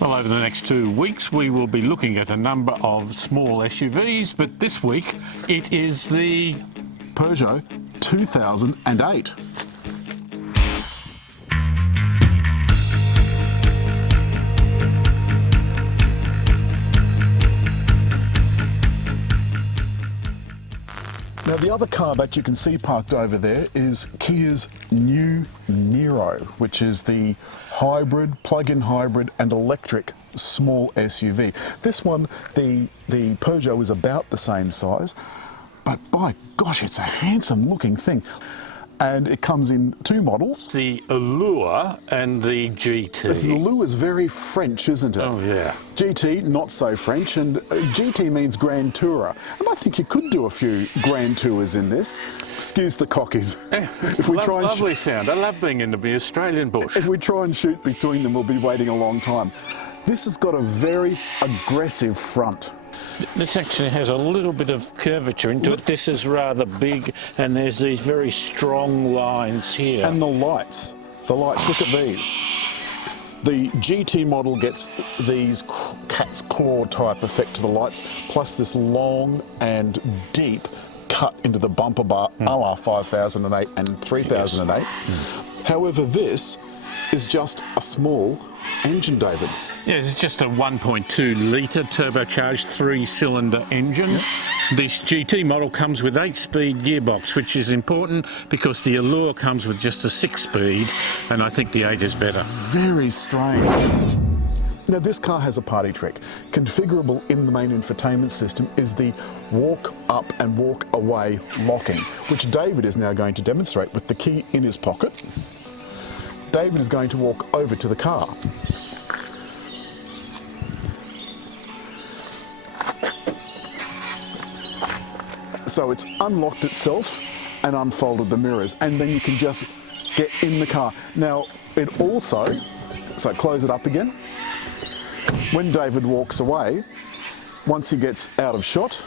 Well, over the next 2 weeks we will be looking at a number of small SUVs, but this week it is the Peugeot 2008. Now the other car that you can see parked over there is Kia's new Niro, which is the hybrid, plug-in hybrid and electric small SUV. This one, the Peugeot is about the same size, but by gosh, it's a handsome looking thing. And it comes in 2 models. The Allure and the GT. The Allure is very French, isn't it? Oh, yeah. GT, not so French, and GT means Grand Tourer. And I think you could do a few Grand Tours in this. Excuse the cockies. Yeah, if we try and lovely sound. I love being in the Australian bush. If we try and shoot between them, we'll be waiting a long time. This has got a very aggressive front. This actually has a little bit of curvature into it. This is rather big, and there's these very strong lines here. And the lights, look at these. The GT model gets these cat's claw type effect to the lights, plus this long and deep cut into the bumper bar, a la 5008 and 3008. Yes. However, this is just a small engine, David. Yeah, it's just a 1.2 litre turbocharged 3-cylinder engine. Yep. This GT model comes with 8-speed gearbox, which is important because the Allure comes with just a 6-speed, and I think the 8 is better. Very strange. Now this car has a party trick. Configurable in the main infotainment system is the walk up and walk away locking, which David is now going to demonstrate with the key in his pocket. David is going to walk over to the car. So it's unlocked itself and unfolded the mirrors, and then you can just get in the car. Now it also, so close it up again. When David walks away, once he gets out of shot,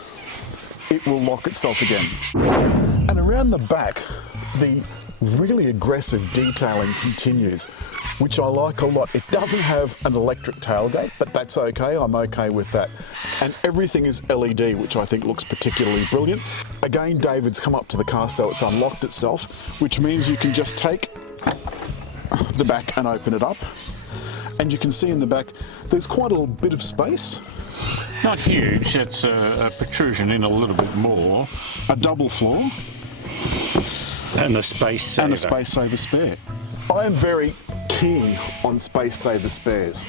it will lock itself again. And around the back, the really aggressive detailing continues, which I like a lot. It doesn't have an electric tailgate, but that's okay. I'm okay with that. And everything is LED, which I think looks particularly brilliant. Again, David's come up to the car, so it's unlocked itself, which means you can just take the back and open it up. And you can see in the back, there's quite a bit of space. Not huge, it's a protrusion in a little bit more. A double floor. And a space saver. And a space saver spare. I am very keen on space saver spares,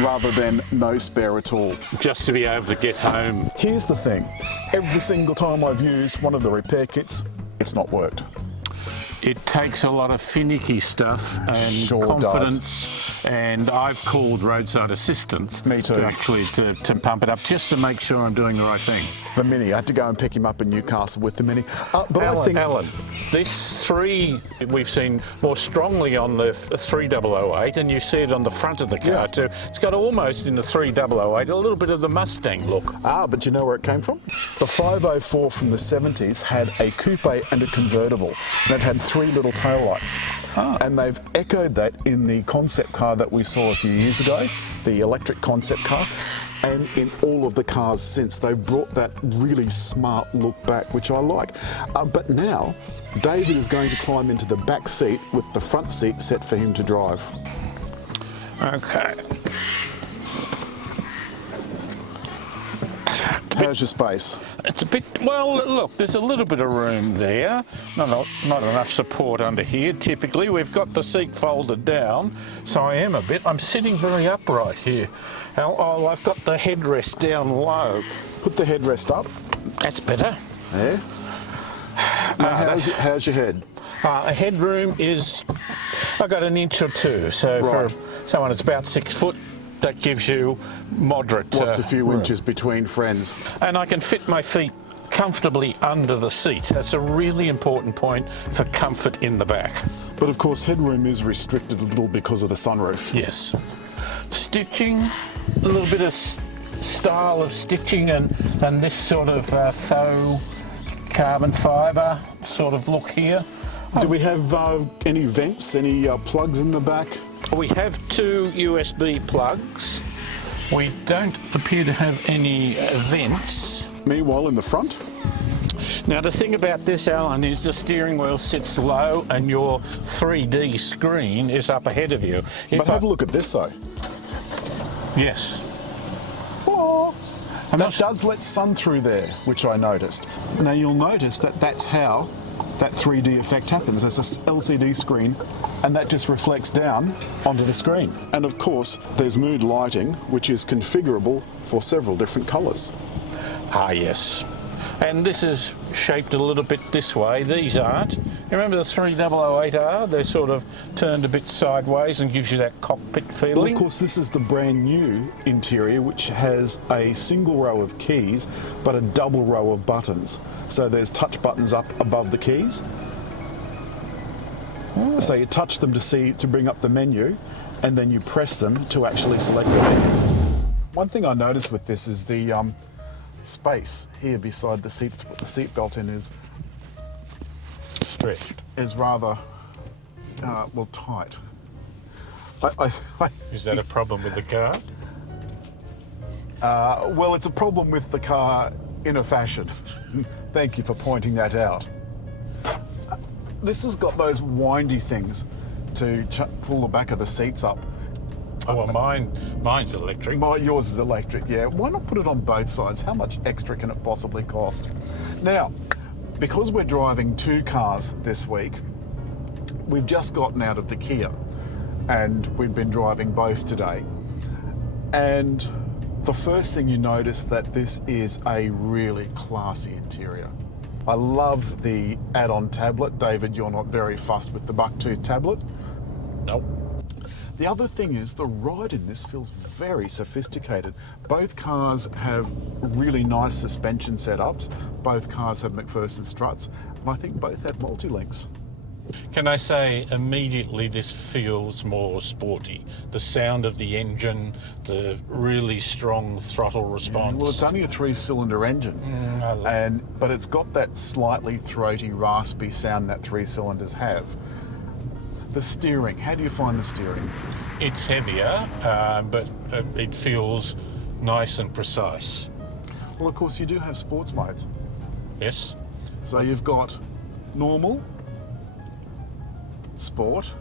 rather than no spare at all. Just to be able to get home. Here's the thing, every single time I've used one of the repair kits, it's not worked. It takes a lot of finicky stuff and confidence, and I've called roadside assistance to pump it up, just to make sure I'm doing the right thing. The Mini, I had to go and pick him up in Newcastle with the Mini. But Alan, this 3, we've seen more strongly on the 3008, and you see it on the front of the car too. It's got almost in the 3008 a little bit of the Mustang look. But you know where it came from? The 504 from the 70s had a coupe and a convertible, and it had 3 little taillights. And they've echoed that in the concept car that we saw a few years ago, the electric concept car, and in all of the cars since. They've brought that really smart look back, which I like. But now, David is going to climb into the back seat with the front seat set for him to drive. Okay. How's your space? It's a bit, well, look, there's a little bit of room there. Not enough support under here. Typically, we've got the seat folded down, so I'm sitting very upright here. Oh, I've got the headrest down low. Put the headrest up. That's better. Yeah. How's your head? Headroom is, I've got 1 inch or 2, so right. For someone that's about 6 foot, that gives you moderate What's a few room. inches between friends? And I can fit my feet comfortably under the seat. That's a really important point for comfort in the back. But of course, headroom is restricted a little because of the sunroof. Yes. Stitching, a little bit of style of stitching, and this sort of faux carbon fibre sort of look here. Do we have any vents, any plugs in the back? We have 2 USB plugs. We don't appear to have any vents. Meanwhile, in the front, Now the thing about this, Alan, is the steering wheel sits low and your 3D screen is up ahead of you. but have a look at this though. Yes. Oh, I'm that not- does let sun through there, which I noticed. Now you'll notice that that's how that 3D effect happens. There's a LCD screen and that just reflects down onto the screen. And of course, there's mood lighting, which is configurable for several different colours. Ah, yes. And this is shaped a little bit this way. These aren't. You remember the 3008R? They're sort of turned a bit sideways and gives you that cockpit Well, feeling. of course, this is the brand new interior, which has a single row of keys, but a double row of buttons. So there's touch buttons up above the keys. So you touch them to bring up the menu, and then you press them to actually select the menu. One thing I noticed with this is the space here beside the seats to put the seat belt in is Stretched. rather well tight. Is that a problem with the car? Well, it's a problem with the car in a fashion. Thank you for pointing that out. This has got those windy things to pull the back of the seats up. Oh, well, mine's electric. Yours is electric, yeah. Why not put it on both sides? How much extra can it possibly cost? Now, because we're driving 2 cars this week, we've just gotten out of the Kia and we've been driving both today. And the first thing you notice that this is a really classy interior. I love the add-on tablet. David, you're not very fussed with the bucktooth tablet. Nope. The other thing is the ride in this feels very sophisticated. Both cars have really nice suspension setups. Both cars have McPherson struts, and I think both have multi-links. Can I say immediately this feels more sporty? The sound of the engine, the really strong throttle response. Well, it's only a 3-cylinder engine, I love but it's got that slightly throaty, raspy sound that 3 cylinders have. The steering, how do you find the steering? It's heavier, but it feels nice and precise. Well, of course, you do have sports modes. Yes. So you've got normal, sport,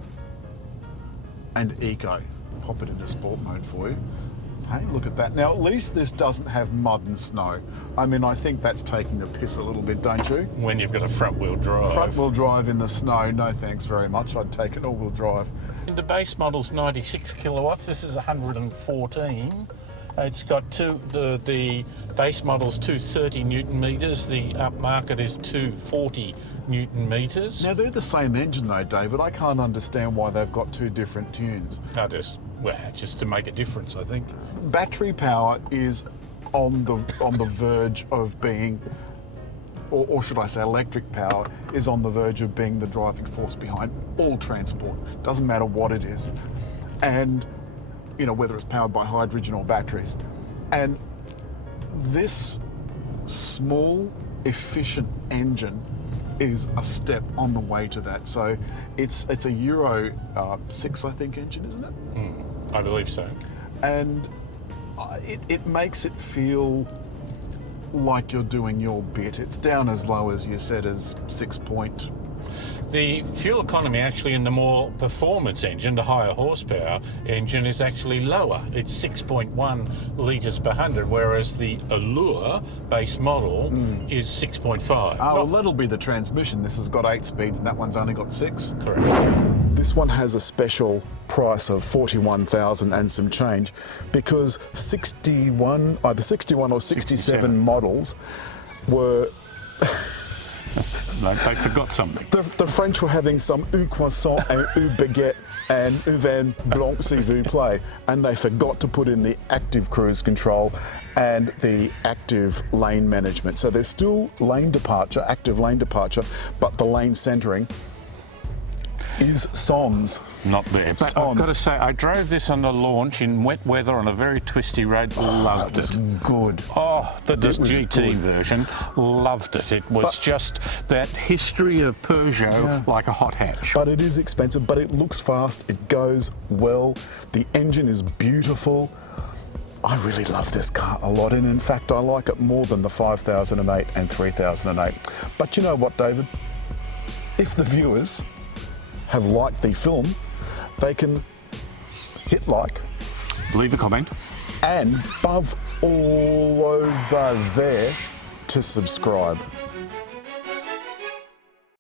and eco. Pop it into sport mode for you. Hey, look at that. Now, at least this doesn't have mud and snow. I mean, I think that's taking the piss a little bit, don't you? When you've got a front-wheel drive. Front-wheel drive in the snow, no thanks very much. I'd take an all-wheel drive. The base model's 96 kilowatts. This is 114. It's got the base model's 230 newton meters. The upmarket is 240 newton meters. Now, they're the same engine though, David. I can't understand why they've got 2 different tunes. Just to make a difference, I think. Battery power is on the verge of being, or should I say electric power is on the verge of being the driving force behind all transport. Doesn't matter what it is. And, you know, whether it's powered by hydrogen or batteries. And this small, efficient engine is a step on the way to that. So it's a Euro 6, I think, engine, isn't it? I believe so. And it makes it feel like you're doing your bit. It's down as low as you said as 6 point. The fuel economy actually in the more performance engine, the higher horsepower engine, is actually lower. It's 6.1 litres per 100, whereas the Allure base model is 6.5. Oh, well, that'll be the transmission. This has got 8 speeds and that one's only got 6. Correct. This one has a special price of 41,000 and some change because either 61 or 67 models were... They forgot something. The French were having some un croissant and un baguette and un vin blanc s'il vous plaît, and they forgot to put in the active cruise control and the active lane management. So there's still lane departure, active lane departure, but the lane centering is sans. not there. But I've got to say, I drove this on the launch in wet weather on a very twisty road. Loved It's it. good. Oh, the was GT good. version, loved it. It was just that history of Peugeot like a hot hatch. But it is expensive, but it looks fast, it goes well, the engine is beautiful. I really love this car a lot, and in fact I like it more than the 5008 and 3008. But you know what, David? If the viewers have liked the film, they can hit like, Leave a comment. and above all over there to subscribe.